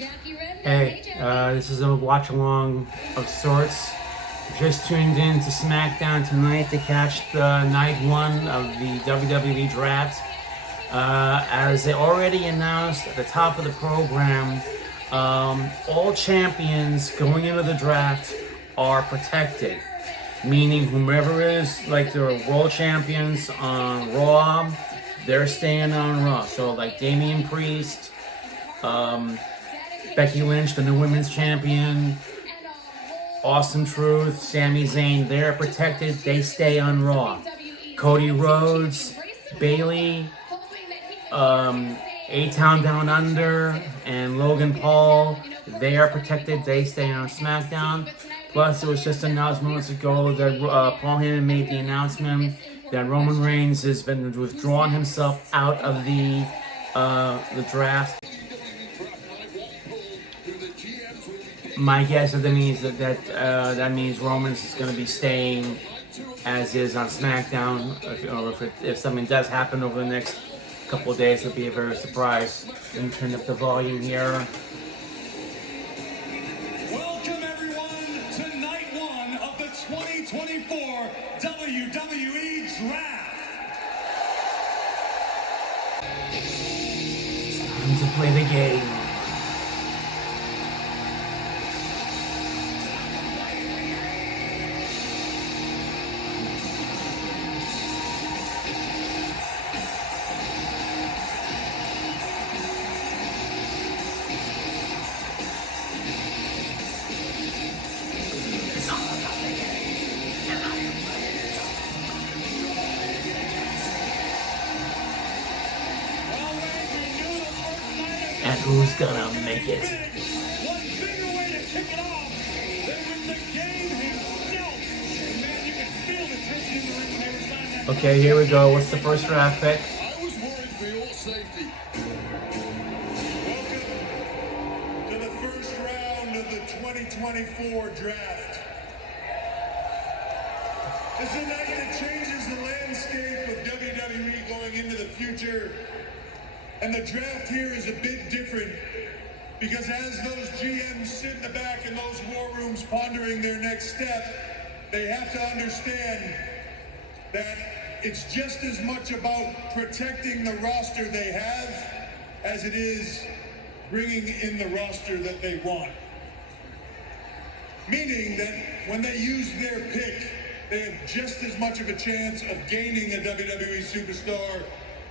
Hey, this is a watch-along of sorts. Just tuned in to Smackdown tonight to catch the night one of the WWE Draft. As they already announced at the top of the program, all champions going into the draft are protected. Meaning whomever is, like the world champions on Raw, they're staying on Raw. So like Damian Priest, Becky Lynch, the new women's champion, Austin Truth, Sami Zayn, they're protected. They stay on Raw. Cody Rhodes, Bayley, A-Town Down Under, and Logan Paul, they are protected. They stay on SmackDown. Plus, it was just announced moments ago that Paul Heyman made the announcement that Roman Reigns has been withdrawn himself out of the draft. My guess is that means Roman's is going to be staying as is on SmackDown. If something does happen over the next couple of days, it'll be a very surprise. Let me turn up the volume here. Welcome everyone to night one of the 2024 WWE Draft. Time to play the game. And who's gonna make it? What bigger way to kick it off than with the game himself? And man, you can feel the tension in the ring when they were signing that. Okay, here we go. What's the first draft pick? I was worried for your safety. Welcome to the first round of the 2024 draft. It's a night that changes the landscape of WWE going into the future. And the draft here is a bit different because as those GMs sit in the back in those war rooms pondering their next step, they have to understand that it's just as much about protecting the roster they have as it is bringing in the roster that they want. Meaning that when they use their pick, they have just as much of a chance of gaining a WWE superstar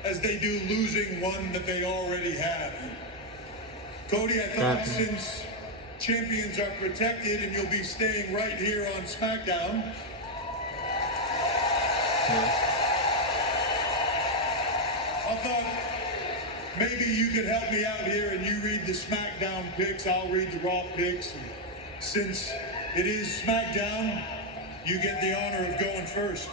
as they do losing one that they already have. Cody, I thought since champions are protected and you'll be staying right here on SmackDown, I thought maybe you could help me out here and you read the SmackDown picks, I'll read the Raw picks. And since it is SmackDown, you get the honor of going first.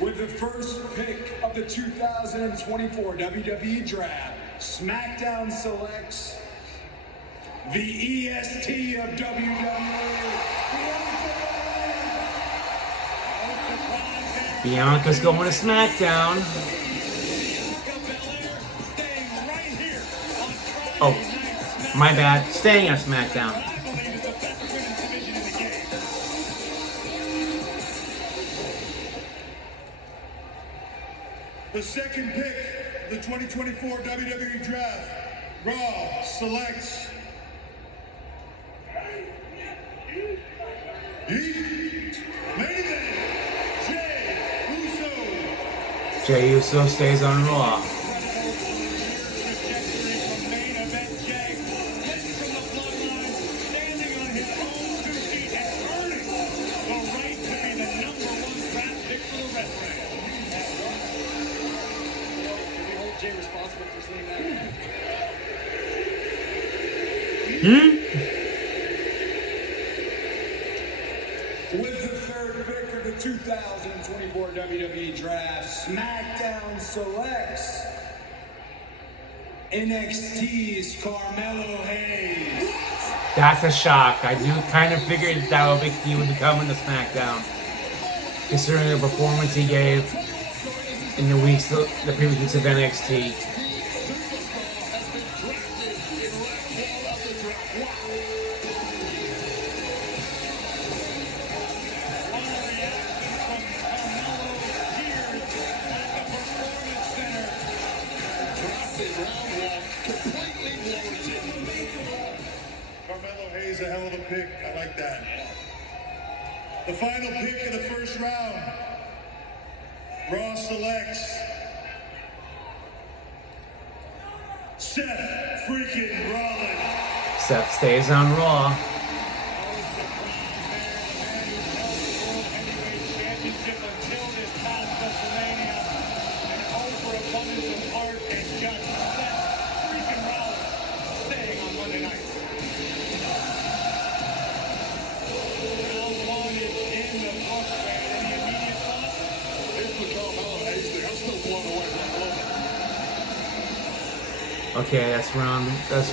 With the first pick of the 2024 WWE Draft, SmackDown selects the EST of WWE. Bianca's going to SmackDown. Oh, my bad. Staying on SmackDown. The second pick of the 2024 WWE Draft, Raw selects Jey Uso stays on Raw. With the third pick of the 2024 WWE Draft, SmackDown selects NXT's Carmelo Hayes. That's a shock. I kind of figured that he would be coming to SmackDown, considering the performance he gave in the previous weeks of NXT. Carmelo Hayes, a hell of a pick. I like that. The final pick of the first round. Raw selects Seth freaking Rollins. Seth stays on Raw. Okay, that's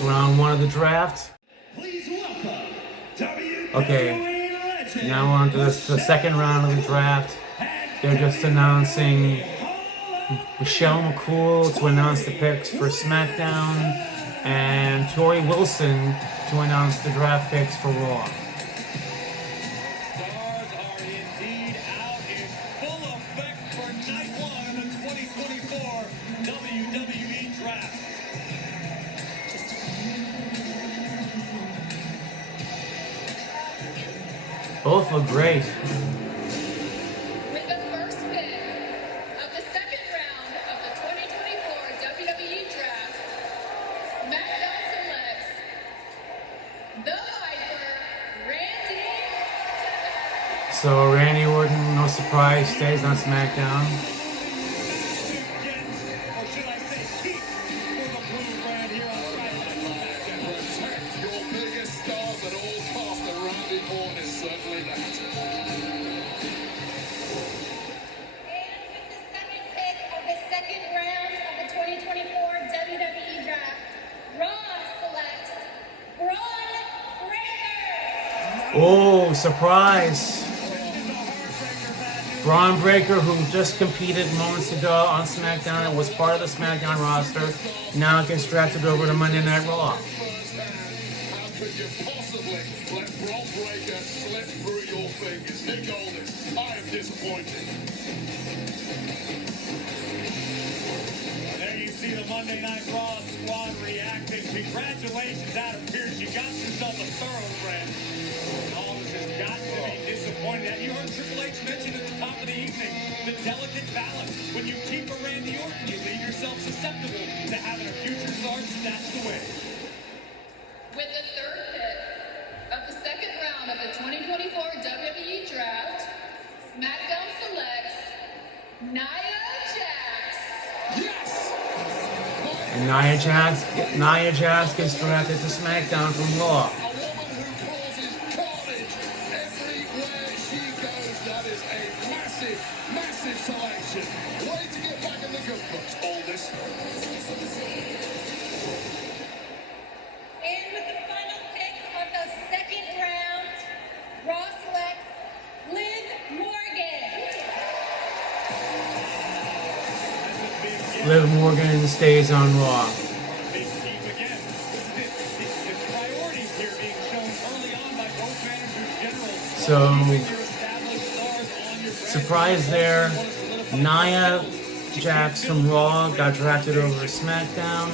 round one of the draft. Please welcome WWE Okay, now on to the second round of the draft. They're just announcing Michelle McCool to announce the picks for SmackDown and Tori Wilson to announce the draft picks for Raw. Stars are indeed out in full effect for night one of the 2024 WWE Draft. Both look great. With the first pick of the second round of the 2024 WWE Draft, SmackDown selects the Viper, Randy. So Randy Orton, no surprise, stays on SmackDown. Or should I say keep for the blue brand here on Friday Night SmackDown. Protect your biggest stars at all costs, and Randy Orton is certainly that. And with the second pick of the second round of the 2024 WWE Draft, Raw selects Braun Breaker. Oh, surprise! Braun Breaker, who just competed moments ago on SmackDown and was part of the SmackDown roster, now gets drafted over to Monday Night Raw. How could you possibly let Braun Breaker slip through your fingers? Nick Aldis, I am disappointed. There you see the Monday Night Raw squad reacting. Congratulations, Adam Pearce. You got yourself a thoroughbred. Aldis has got to be disappointed. You heard Triple H mention at the top of the evening the delicate balance. When you keep a Randy Orton, you leave yourself susceptible to having a future star snatched away. With the third pick of the second round of the 2024 WWE Draft, SmackDown selects Nia Jax. Yes! And Nia Jax gets drafted to SmackDown from Raw. A woman who causes carnage everywhere she goes. That is a massive, massive selection. Way to get back in the good books, Aldis. And with the final pick of the second round, Raw selects Liv Morgan. Liv Morgan stays on Raw. Big team again. The priorities here being shown early on by both managers general. So, Your established stars on your brand. surprise there. Nia Jax from Raw got drafted over to SmackDown,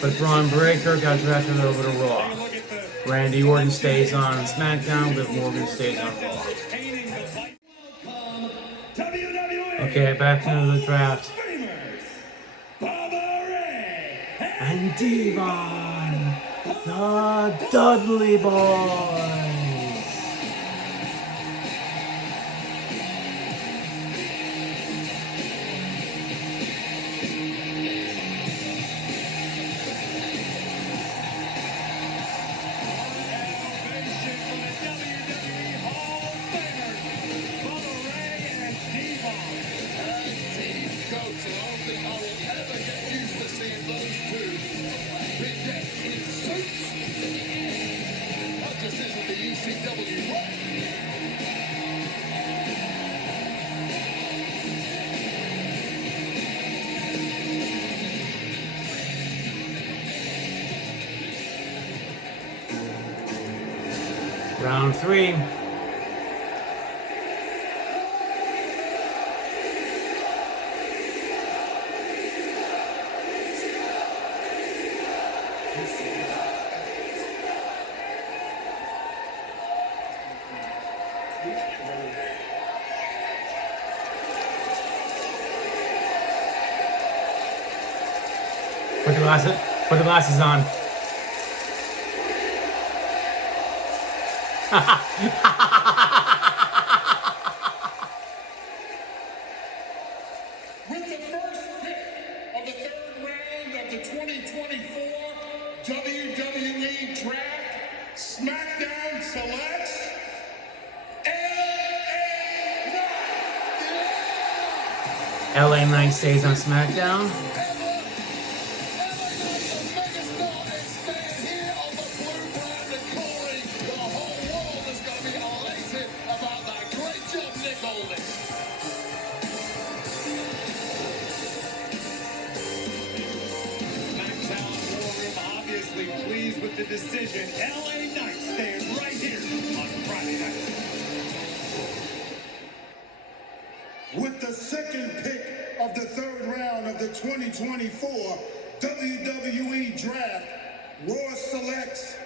but Braun Breaker got drafted over to Raw. Look at the Randy Orton stays on SmackDown, Liv Morgan stays on Raw. retaining the fight. Welcome, WWE. Okay, back into the draft. Famous Bubba Ray And Devon, the Dudley Boys. Elevation for the WWE Hall of Famers, Bubba Ray and Devon. Team coach, and I don't think I will ever get used to seeing those two big in suits. That just isn't the Round 3. Put the glasses on. With the first pick of the third round of the 2024 WWE Draft, Smackdown selects LA Knight stays on SmackDown. Pleased with the decision. LA Knight staying right here on Friday night. With the second pick of the third round of the 2024 WWE Draft, Raw selects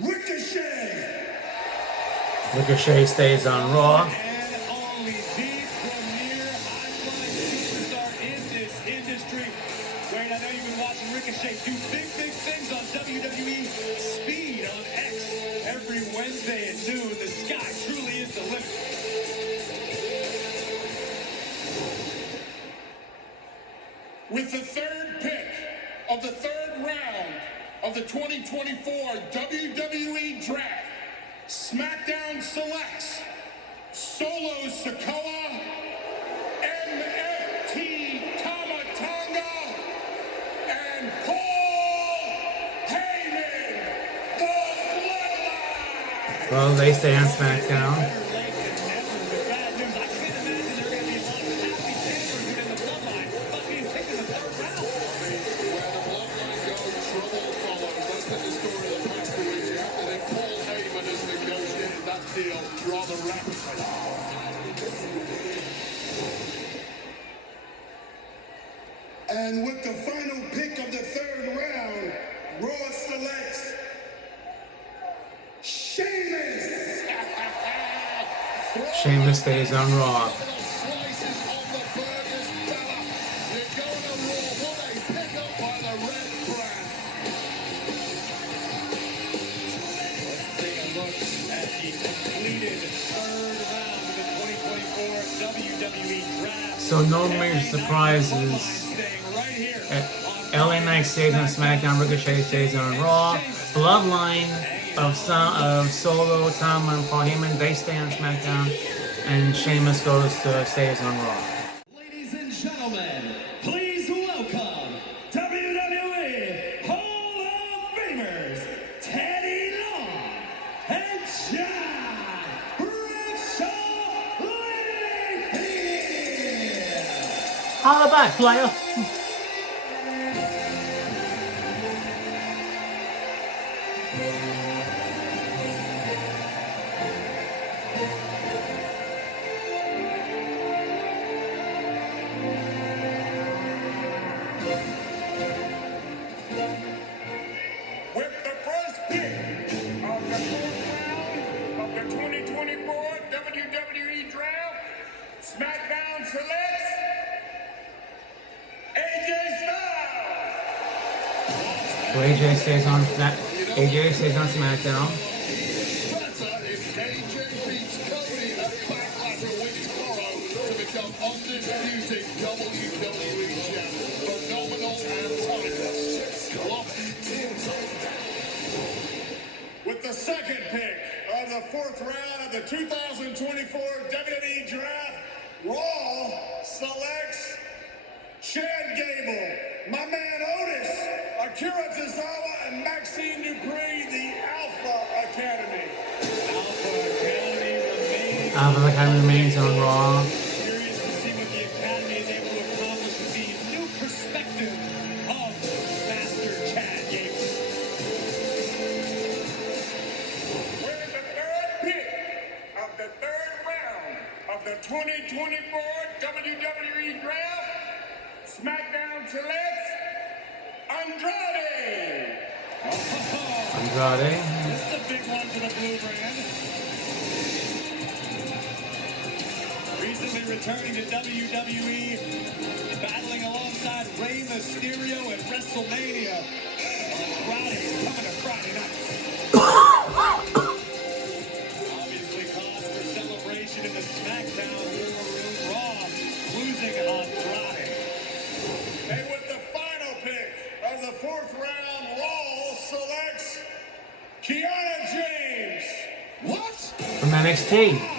Ricochet. Ricochet stays on Raw. And only the premier high-flying superstar in this industry. Wayne, I know you've been watching Ricochet do big things on WWE Speed on X every Wednesday at noon. The sky truly is the limit. With the third pick of the third round of the 2024 WWE Draft, SmackDown selects Solo Sikoa, MFT Tamatanga, and Paul Heyman, the Bloodline. Well, they stay on SmackDown. Better late than never with bad news. I can't imagine there are going to be a lot of happy campers within the bloodline about being picked in the third round. Where the Bloodline go, trouble follows. That's been the story of the past 2 weeks. You have to think Paul Heyman has negotiated that deal rather rapidly. And with the final pick of the third round, Raw selects Sheamus. Sheamus stays on Raw. Slices on the burgers, fella. You're going to Raw. What a pickup by the Red Brand. Let's take a look at the completed third round of the 2024 WWE Draft. So no major surprises. Staying right here LA Knight stays on SmackDown. Ricochet stays on Raw. Bloodline of Solo, Tom, and Paul Heyman, they stay on SmackDown. And Sheamus stays on Raw. Ladies and gentlemen, please welcome WWE Hall of Famers Teddy Long and John Bradshaw Layfield. Holla back, player. With the first pick of the fourth round of the 2024 WWE Draft, SmackDown selects AJ Styles. So AJ stays on SmackDown. Better if AJ beats Cody at Backlash a week tomorrow to become undisputed WWE champion. Phenomenal and timeless. With the second pick of the fourth round of the 2024 WWE Draft, Raw selects Chad Gable, my man Otis, Akira Tozawa, and Maxine Dupree, the Alpha Academy. Alpha Academy remains on Raw. Curious to see what the Academy is able to accomplish with the new perspective of Master Chad Gable. With the the 2024 WWE Draft, SmackDown selects Andrade. Andrade. This is a big one for the Blue Brand. Recently returning to WWE, battling alongside Rey Mysterio at WrestleMania. Andrade is coming to Friday night. Obviously cause for celebration in the SmackDown War Room. Raw losing Andrade. And with the final pick of the 4th round, Raw selects Kiana James. What? From NXT.